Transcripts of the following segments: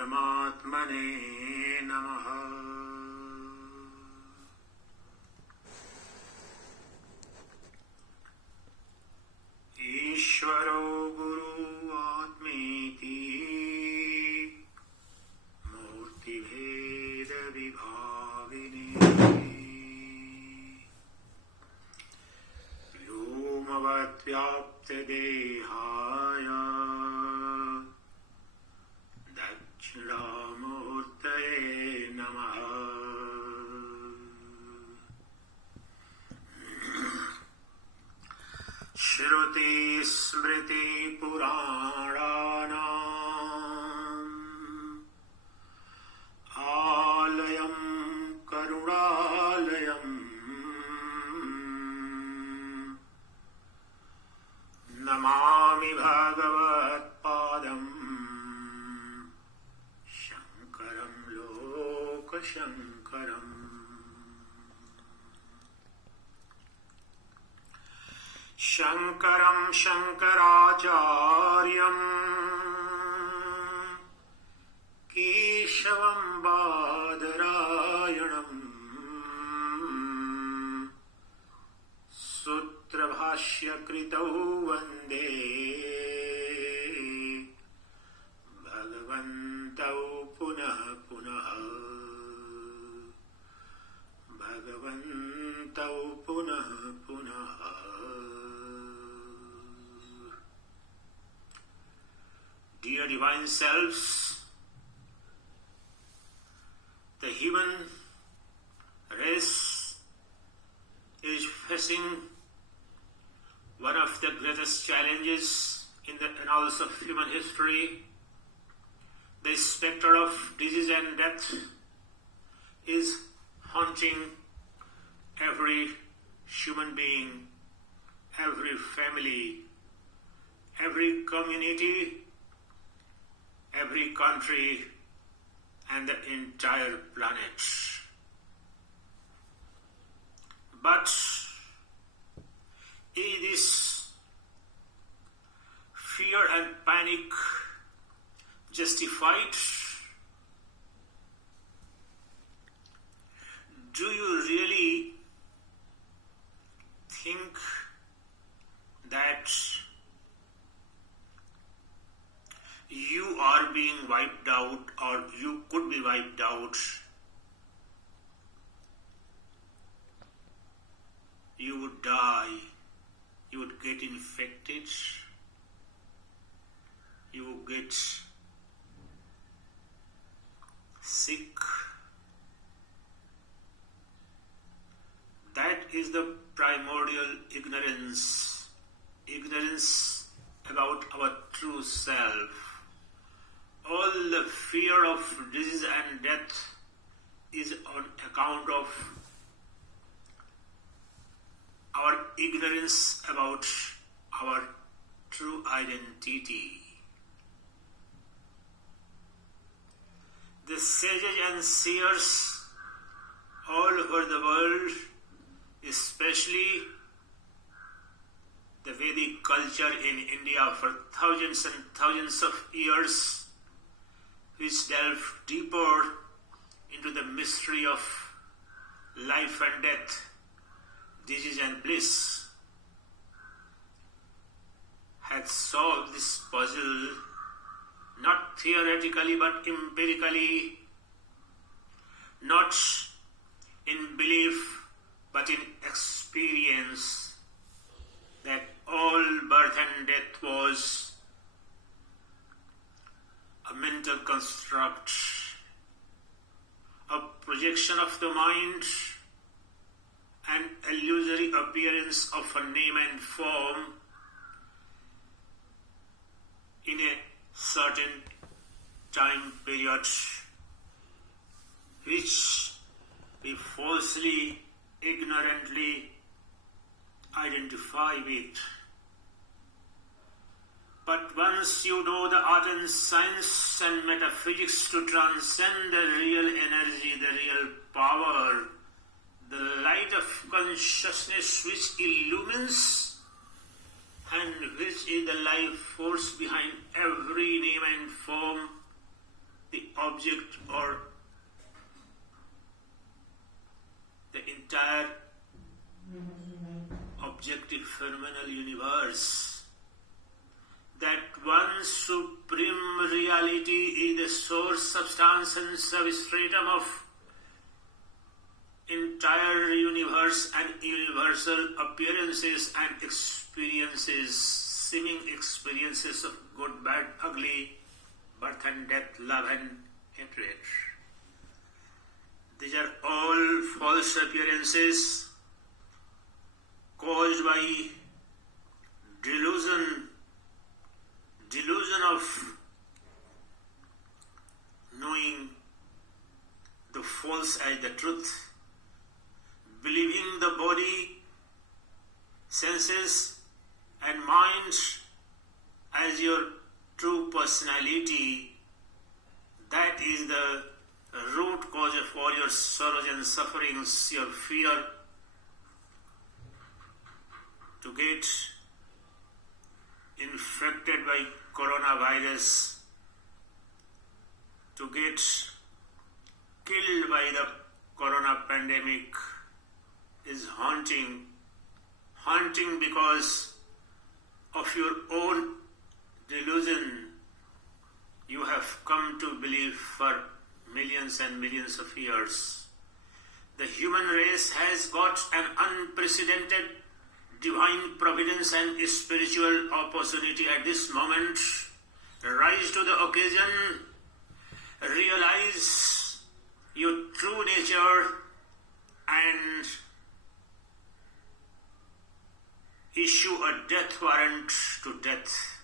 परमात्मने नमः। ईश्वरो गुरु आत्मेति मूर्तिभेद विभागिने व्योमवद्व्याप्त देहाय दक्षिणामूर्तये नमः। श्रुति स्मृति पुराणानाम् आलयं करुणालयम् नमामि भगवत्पादम् शङ्करं लोकशङ्करम्। शङ्करं शङ्कराचार्यम् केशवं बादरायणम् सूत्रभाष्यकृतौ वन्दे भगवन्तौ पुनः पुनः भगवन्तौ पुनः पुनः। Dear Divine Selves, the human race is facing one of the greatest challenges in the annals of human history. The specter of disease and death is haunting every human being, every family, every community, every country, and the entire planet. But is this fear and panic justified? Do you really think that you are being wiped out, or you could be wiped out? You would die, you would get infected, you would get sick. That is the primordial ignorance about our true self. All the fear of disease and death is on account of our ignorance about our true identity. The sages and seers all over the world, especially the Vedic culture in India for thousands and thousands of years, which delve deeper into the mystery of life and death, disease and bliss, had solved this puzzle not theoretically but empirically, not in belief but in experience, that all birth and death was a mental construct, a projection of the mind, an illusory appearance of a name and form in a certain time period, which we falsely, ignorantly identify with. But once you know the art and science and metaphysics to transcend the real energy, the real power, the light of consciousness which illumines and which is the life force behind every name and form, the object or the entire objective phenomenal universe, that one supreme reality is the source, substance and substratum of entire universe and universal appearances and experiences, seeming experiences of good, bad, ugly, birth and death, love and hatred. These are all false appearances caused by delusion of knowing the false as the truth, believing the body, senses and mind as your true personality. That is the root cause for your sorrows and sufferings, your fear to get infected by coronavirus, to get killed by the corona pandemic is haunting because of your own delusion you have come to believe for millions and millions of years. The human race has got an unprecedented divine providence and spiritual opportunity at this moment. Rise to the occasion, realize your true nature and issue a death warrant to death.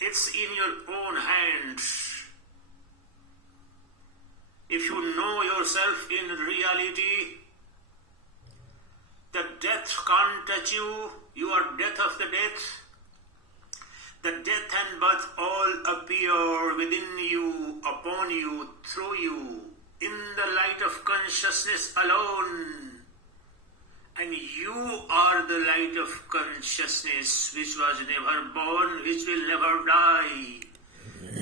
It's in your own hands. If you know yourself in reality, the death can't touch you. You are death of the death. The death and birth all appear within you, upon you, through you, in the light of consciousness alone. And you are the light of consciousness which was never born, which will never die,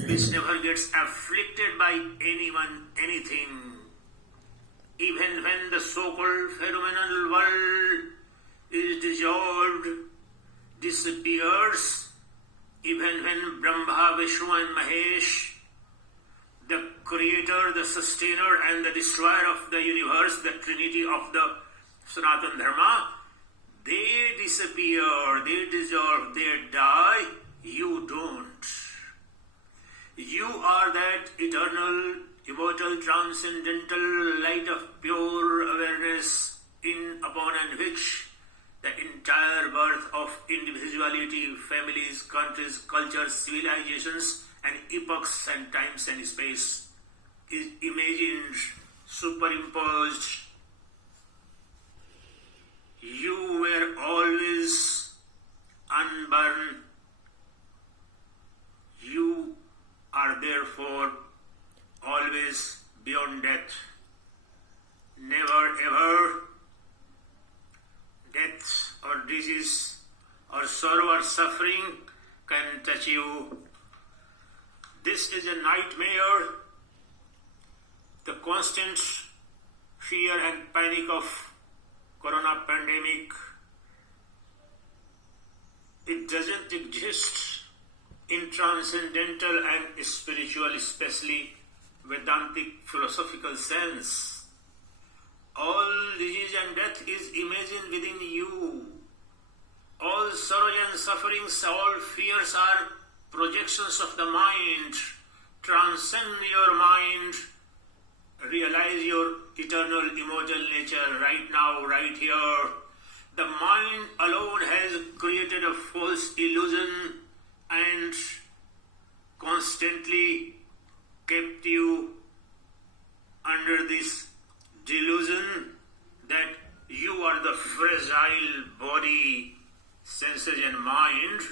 which never gets afflicted by anyone, anything. Even when the so-called phenomenal world is dissolved, disappears, even when Brahma, Vishnu and Mahesh, the creator, the sustainer and the destroyer of the universe, the trinity of the Sanatana Dharma, they disappear, they dissolve, they die, you don't. You are that eternal, immortal, transcendental light of pure awareness in, upon and which the entire birth of individuality, families, countries, cultures, civilizations and epochs and times and space is imagined, superimposed. You were always unborn. You are therefore always beyond death. Never ever death or disease or sorrow or suffering can touch you. This is a nightmare. The constant fear and panic of corona pandemic, it doesn't exist in transcendental and spiritual, especially Vedantic philosophical sense. All disease and death is imagined within you. All sorrow and sufferings, all fears are projections of the mind. Transcend your mind. Realize your eternal, immortal nature right now, right here. The mind alone has created a false illusion and constantly kept you under this delusion that you are the fragile body, senses and mind,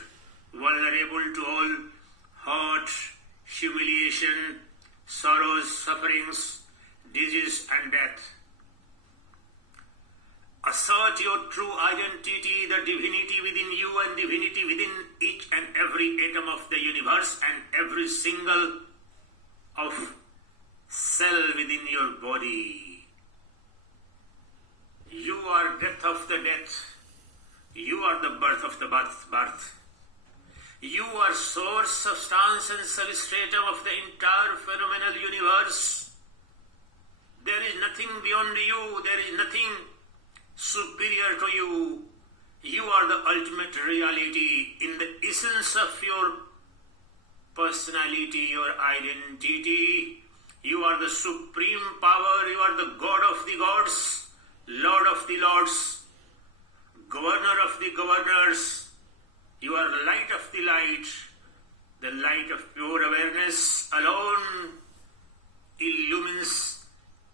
vulnerable to all hurt, humiliation, sorrows, sufferings, disease and death. Assert your true identity, the divinity within you and divinity within each and every atom of the universe and every single of cell within your body. You are death of the death. You are the birth of the birth. You are source, substance and substratum of the entire phenomenal universe. There is nothing beyond you. There is nothing superior to you. You are the ultimate reality in the essence of your personality, your identity. You are the supreme power. You are the God of the gods, Lord of the lords, governor of the governors. You are light of the light of pure awareness alone illumines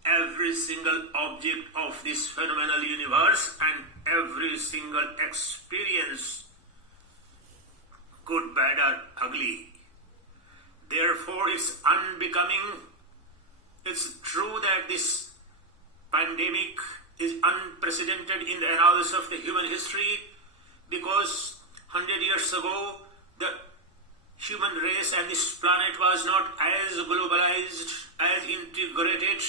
every single object of this phenomenal universe and every single experience, good, bad or ugly. Therefore it's unbecoming. It's true that this pandemic is unprecedented in the annals of the human history, because 100 years ago the human race and this planet was not as globalized, as integrated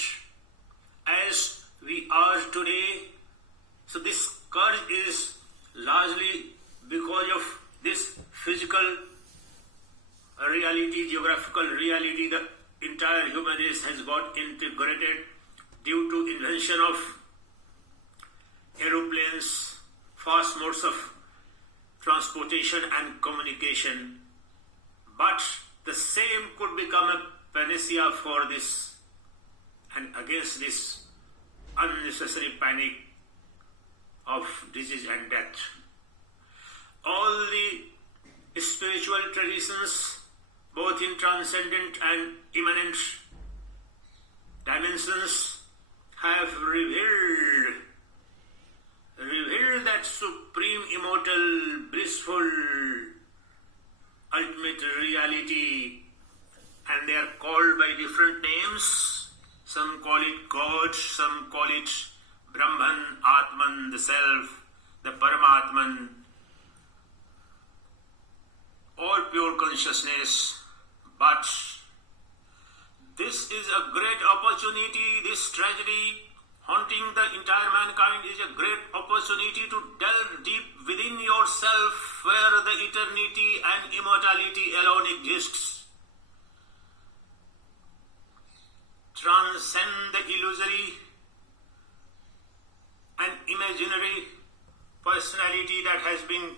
as we are today. So this scourge is largely because of this physical reality, geographical reality. The entire human race has got integrated due to invention of aeroplanes, fast modes of transportation and communication. But the same could become a panacea for this and against this unnecessary panic of disease and death. All the spiritual traditions, both in transcendent and immanent dimensions, have revealed that supreme, immortal, blissful, ultimate reality, and they are called by different names. Some call it God, some call it Brahman, Atman, the Self, the Paramatman, or pure consciousness. But this is a great opportunity. This tragedy haunting the entire mankind is a great opportunity to delve deep within yourself, where the eternity and immortality alone exists. Transcend the illusory and imaginary personality that has been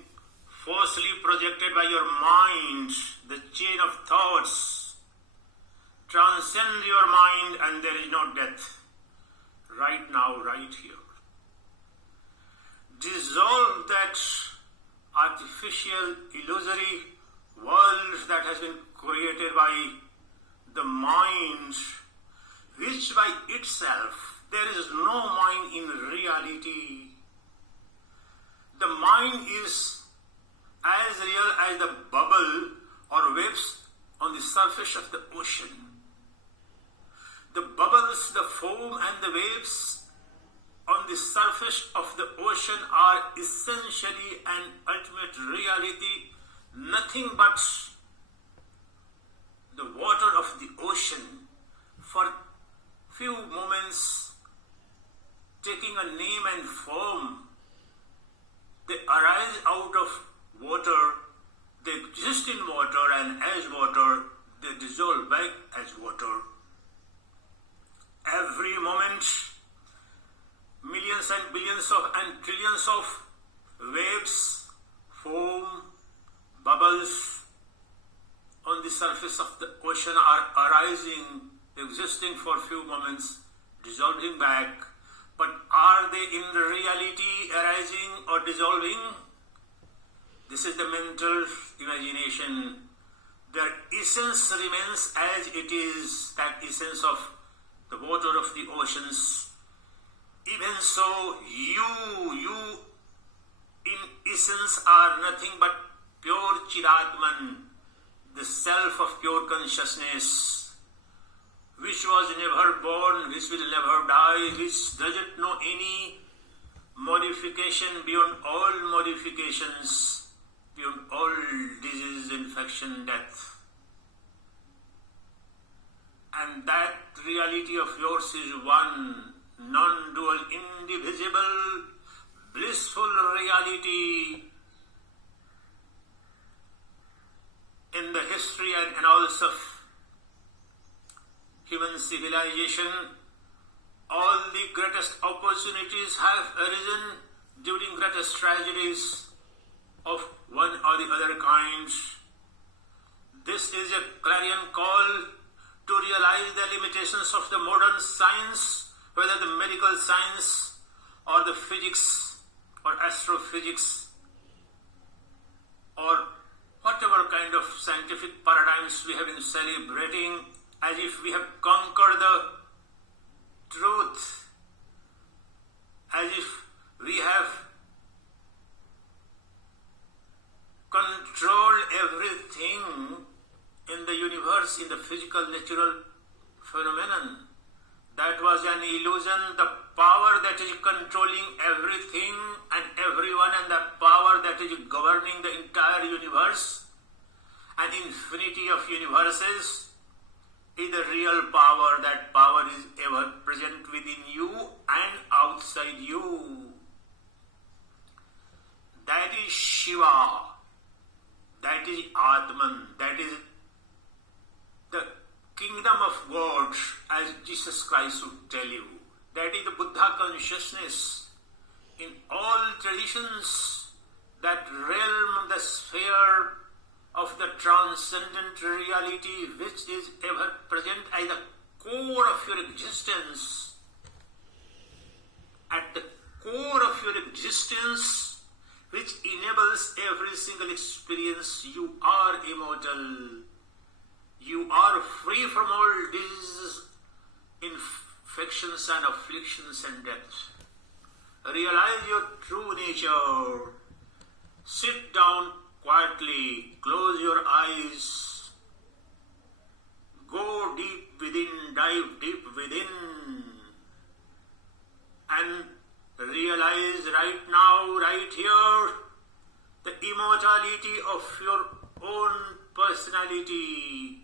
falsely projected by your mind, the chain of thoughts. Transcend your mind and there is no death. Right now, right here. Dissolve that artificial, illusory world that has been created by the mind, which by itself, there is no mind in reality. The mind is as real as the bubble or waves on the surface of the ocean. The bubbles, the foam and the waves on the surface of the ocean are essentially an ultimate reality, nothing but the water of the ocean. For few moments, taking a name and form, they arise out of water, they exist in water, and as water, they dissolve back as water. Every moment, millions and billions of and trillions of waves, foam, bubbles on the surface of the ocean are arising, existing for a few moments, dissolving back. But are they in the reality arising or dissolving? This is the mental imagination. Their essence remains as it is, that essence of the water of the oceans. Even so, you in essence are nothing but pure Chidatman, the self of pure consciousness, which was never born, which will never die, which doesn't know any modification beyond all modifications, beyond all disease, infection, death. reality of yours is one, non-dual, indivisible, blissful reality. In the history and annals of human civilization, all the greatest opportunities have arisen during greatest tragedies of one or the other kind. This is a clarion call to realize the limitations of the modern science, whether the medical science or the physics or astrophysics or whatever kind of scientific paradigms we have been celebrating, as if we have conquered the truth, as if we have controlled everything in the universe, in the physical, natural phenomenon. That was an illusion. The power that is controlling everything and everyone, and the power that is governing the entire universe, an infinity of universes, is the real power. That power is ever present within you and outside you. That is Shiva. That is Atman. That is the kingdom of God, as Jesus Christ would tell you. That is the Buddha consciousness. In all traditions, that realm, the sphere of the transcendent reality which is ever present as the core of your existence. At the core of your existence, which enables every single experience, you are immortal. You are free from all diseases, infections and afflictions and death. Realize your true nature. Sit down quietly, close your eyes, go deep within, dive deep within, and realize right now, right here, the immortality of your own personality.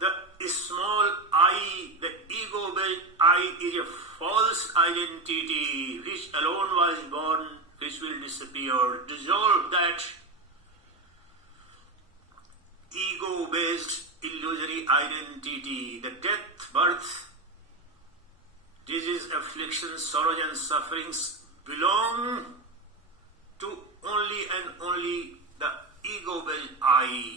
The small I, the ego-based I, is a false identity which alone was born, which will disappear. Dissolve that ego-based illusory identity. The death, birth, disease, afflictions, sorrows and sufferings belong to only and only the ego-based I.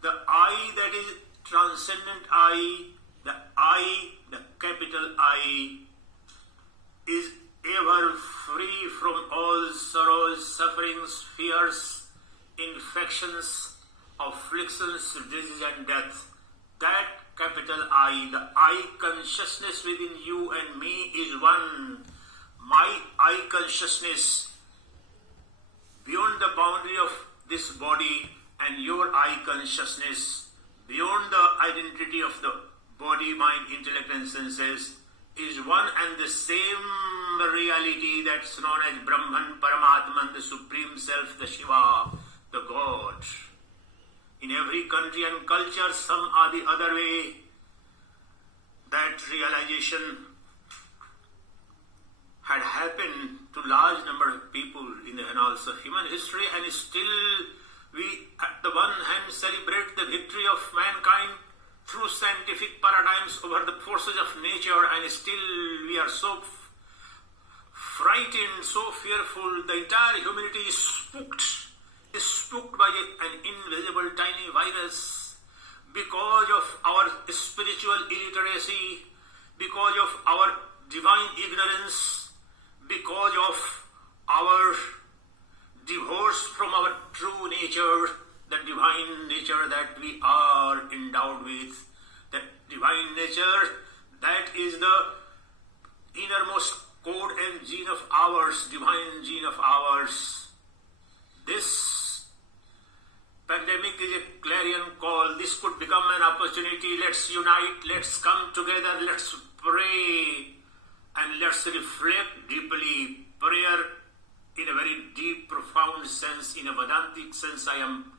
The I that is transcendent I, the capital I, is ever free from all sorrows, sufferings, fears, infections, afflictions, disease and death. That capital I, the I consciousness within you and me is one. My I consciousness beyond the boundary of this body and your I consciousness beyond the identity of the body, mind, intellect and senses is one and the same reality that's known as Brahman, Paramatman, the Supreme Self, the Shiva, the God. In every country and culture, some are the other way. That realization had happened to large number of people in the annals of human history, and still we at the one hand celebrate the victory of mankind through scientific paradigms over the forces of nature, and still we are so frightened, so fearful. The entire humanity is spooked by an invisible tiny virus because of our spiritual illiteracy, because of our divine ignorance, because of our divorce from our true nature, the divine nature that we are endowed with. That divine nature, that is the innermost code and gene of ours, divine gene of ours. This pandemic is a clarion call. This could become an opportunity. Let's unite, let's come together, let's pray, and let's reflect deeply. Prayer in a very deep, profound sense, in a Vedantic sense, I am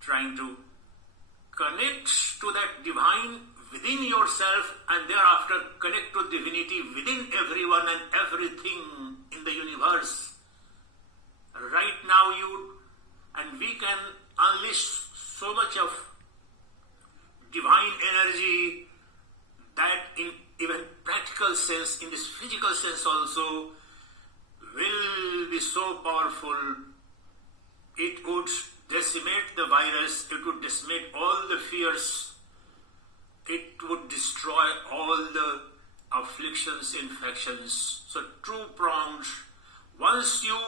trying to connect to that divine within yourself and thereafter connect to divinity within everyone and everything in the universe. Right now we can unleash so much of divine energy that in even practical sense, in this physical sense also, will be so powerful. It would decimate the virus, it would decimate all the fears, it would destroy all the afflictions, infections. So two-pronged. Once you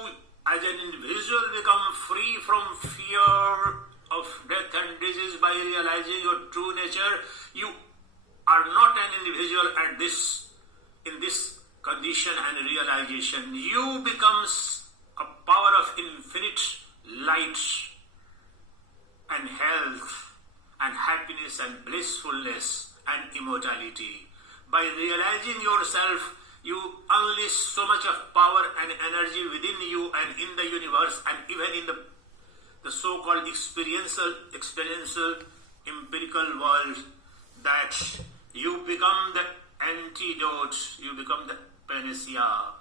as an individual become free from fear of death and disease by realizing your true nature, you are not an individual in this condition and realization. You becomes a power of infinite light and health and happiness and blissfulness and immortality. By realizing yourself, you unleash so much of power and energy within you and in the universe and even in the so-called experiential, empirical world, that you become the antidote, you become the panacea.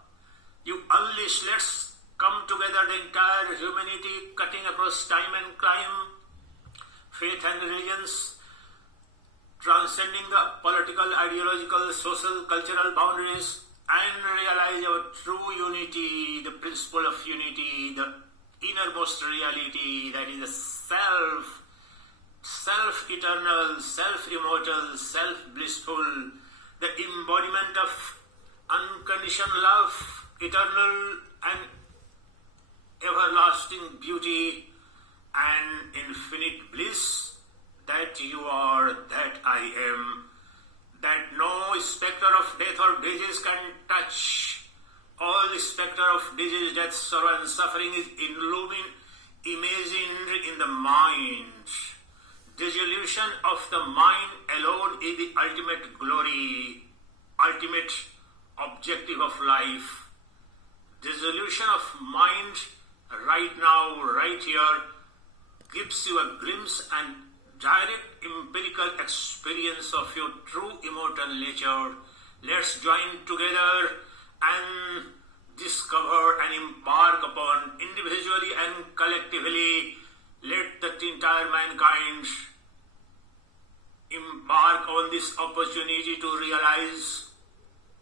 You unleash, let's come together, the entire humanity, cutting across time and clime, faith and religions, transcending the political, ideological, social, cultural boundaries, and realize our true unity, the principle of unity, the innermost reality, that is the self-eternal, self-immortal, self-blissful, the embodiment of unconditioned love, eternal and everlasting beauty and infinite bliss, that you are, that I am, that no spectre of death or disease can touch. All the spectre of disease, death, sorrow and suffering is imagined in the mind. Dissolution of the mind alone is the ultimate glory, ultimate objective of life. Dissolution of mind right now, right here, gives you a glimpse and direct empirical experience of your true immortal nature. Let's join together and discover and embark upon, individually and collectively, let the entire mankind embark on this opportunity to realize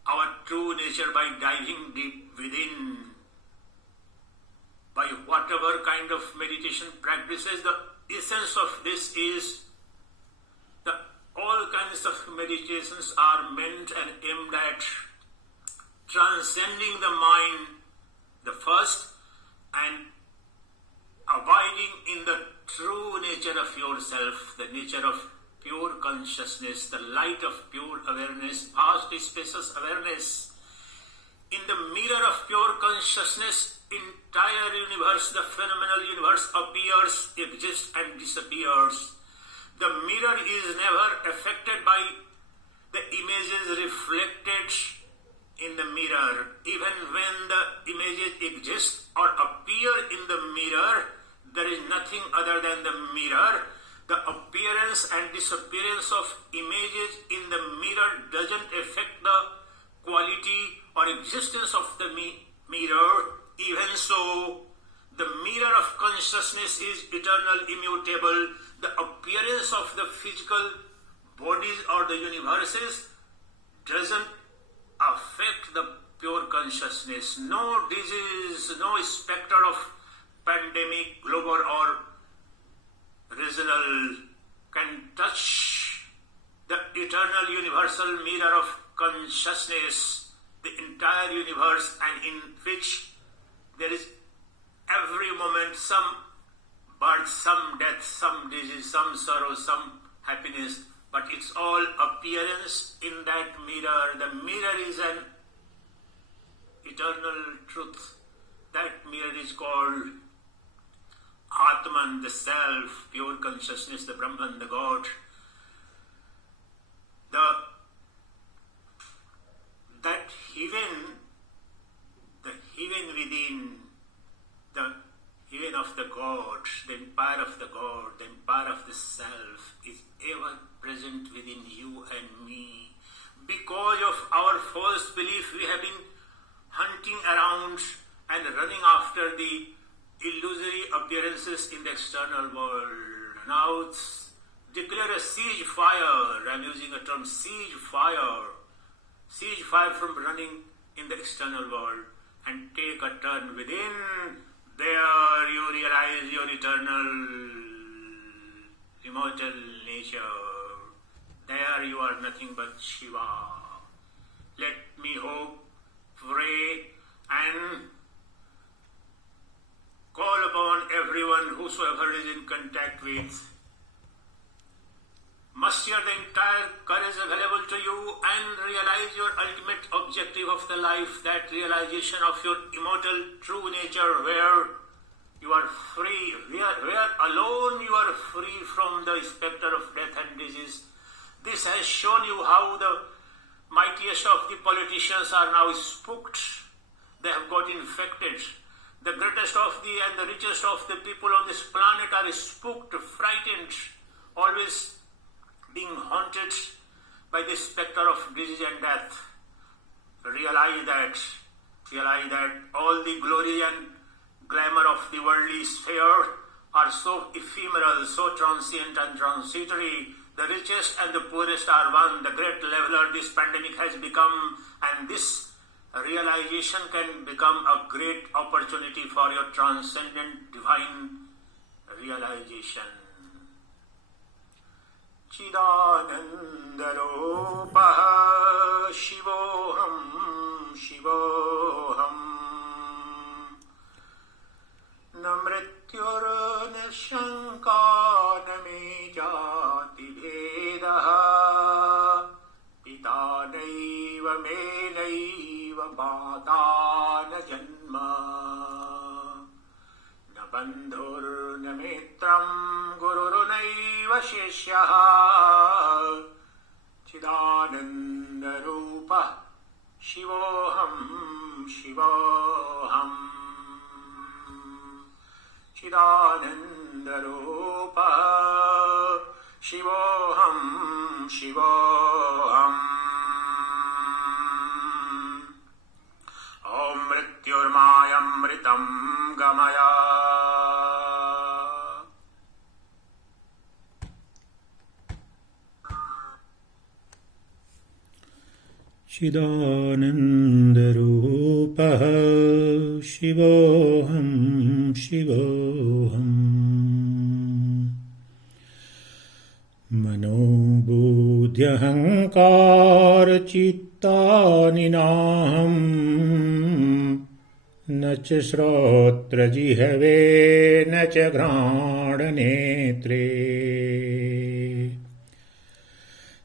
our true nature by diving deep within. By whatever kind of meditation practices, the essence of this is that all kinds of meditations are meant and aimed at transcending the mind, the first, and abiding in the true nature of yourself, the nature of pure consciousness, the light of pure awareness, vast spacious awareness. In the mirror of pure consciousness, entire universe, the phenomenal universe appears, exists and disappears. The mirror is never affected by the images reflected in the mirror. Even when the images exist or appear in the mirror, there is nothing other than the mirror. The appearance and disappearance of images in the mirror doesn't affect the quality or existence of the mirror. Even so, the mirror of consciousness is eternal, immutable. The appearance of the physical bodies or the universes doesn't affect the pure consciousness. No disease, no spectre of pandemic, global or regional can touch the eternal universal mirror of consciousness, the entire universe, and in which there is every moment some birth, some death, some disease, some sorrow, some happiness, but it's all appearance in that mirror. The mirror is an eternal truth. That mirror is called Atman, the self, pure consciousness, the Brahman, the God. The heaven within, the even of the God, the empire of the God, the empire of the self is ever present within you and me. Because of our false belief, we have been hunting around and running after the illusory appearances in the external world. Now declare a siege fire. I'm using a term, siege fire. Siege fire from running in the external world and take a turn within. There you realize your eternal, immortal nature. There you are nothing but Shiva. Let me hope, pray, and call upon everyone whosoever is in contact with. Muster the entire courage available to you and realize your ultimate objective of the life, that realization of your immortal true nature, where you are free, where alone you are free from the spectre of death and disease. This has shown you how the mightiest of the politicians are now spooked. They have got infected. The greatest of the and the richest of the people on this planet are spooked, frightened, always being haunted by the spectre of disease and death. Realize that all the glory and glamour of the worldly sphere are so ephemeral, so transient and transitory. The richest and the poorest are one. The great leveler this pandemic has become, and this realization can become a great opportunity for your transcendent divine realization. Chidanand Rupah Shivoham Shivoham Na mrityur na shanka na me jati vedaha Pita naiva me naiva mata na janma Na bandhur na mitram gurur naiva shishyaha Chidananda Rupah Shivoham Shivoham Chidananda Rupah Shivoham Shivoham Om Mrityurmayamritam Gamaya. Chidananda Rupah Shivoham Shivoham Mano Buddhyahankar Chittani Naham Nacha Shrotra Jihave Nacha Grana Netre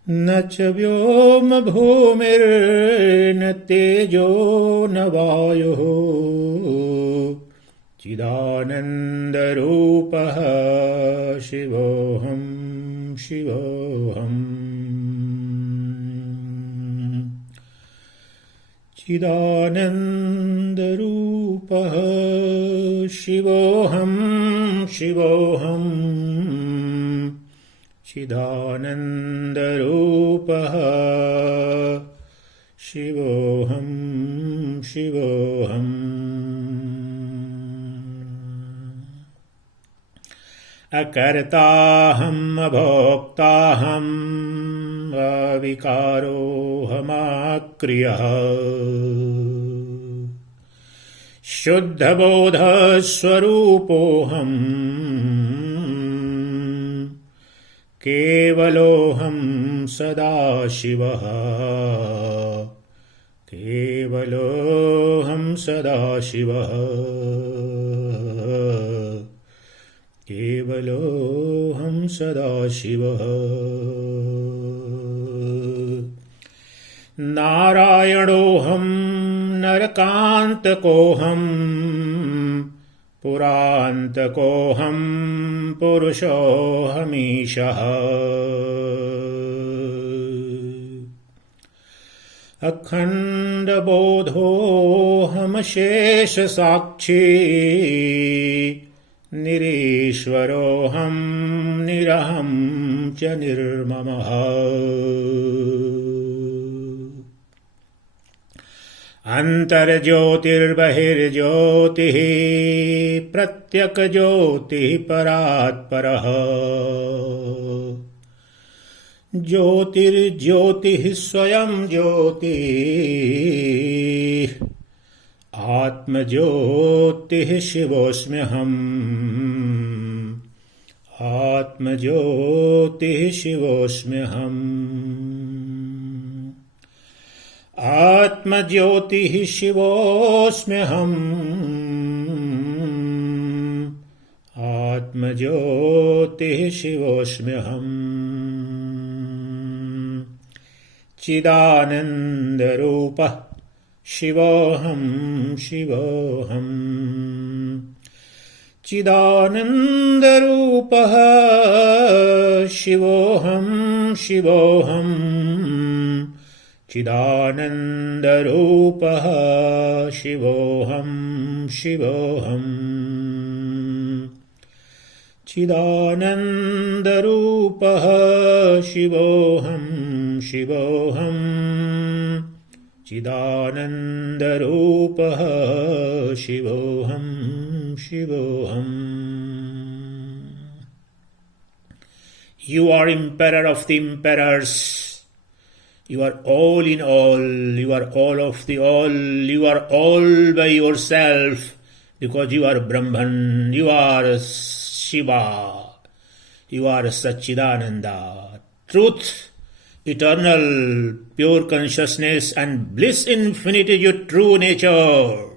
न च व्योम भूमिर्न तेजो न वायुः चिदानन्दरूपः शिवोऽहं शिवोऽहम् चिदानन्दरूपः शिवोऽहं शिवोऽहम् Chidananda-rupah Shivoham Shivoham Akartaham abhoktaham avikaroham akriyah Shuddha-bodha swarupoham Kevaloham Sadashivah Kevaloham Sadashivah Kevaloham Sadashivah Narayanoham Narakantakoham Purantakoham Purushohamishah Akhanda Bodhoham Shesha Sakshi निरीश्वरोऽहं निरहं च निर्ममः अन्तर्ज्योतिर्बहिर्ज्योतिः प्रत्यक्ज्योतिः परात्परः ज्योतिर्ज्योतिः स्वयं ज्योतिः आत्मज्योतिः शिवोऽस्म्यहम् आत्मज्योतिः शिवोऽस्म्यहम् आत्मज्योतिः शिवोऽस्म्यहम् आत्मज्योतिः शिवोऽस्म्यहम् चिदानन्दरूपः शिवोऽहं शिवोऽहम् चिदानन्दरूपः शिवोऽहं शिवोऽहम् चिदानन्दरूपः शिवोऽहं शिवोऽहम् चिदानन्दरूपः शिवोऽहं शिवोऽहम् चिदानन्दरूपः शिवोऽहं शिवोऽहम् You are emperor of the emperors. You are all in all. You are all of the all. You are all by yourself because you are Brahman. You are Shiva. You are Sacchidananda. Truth, eternal, pure consciousness and bliss infinite is your true nature.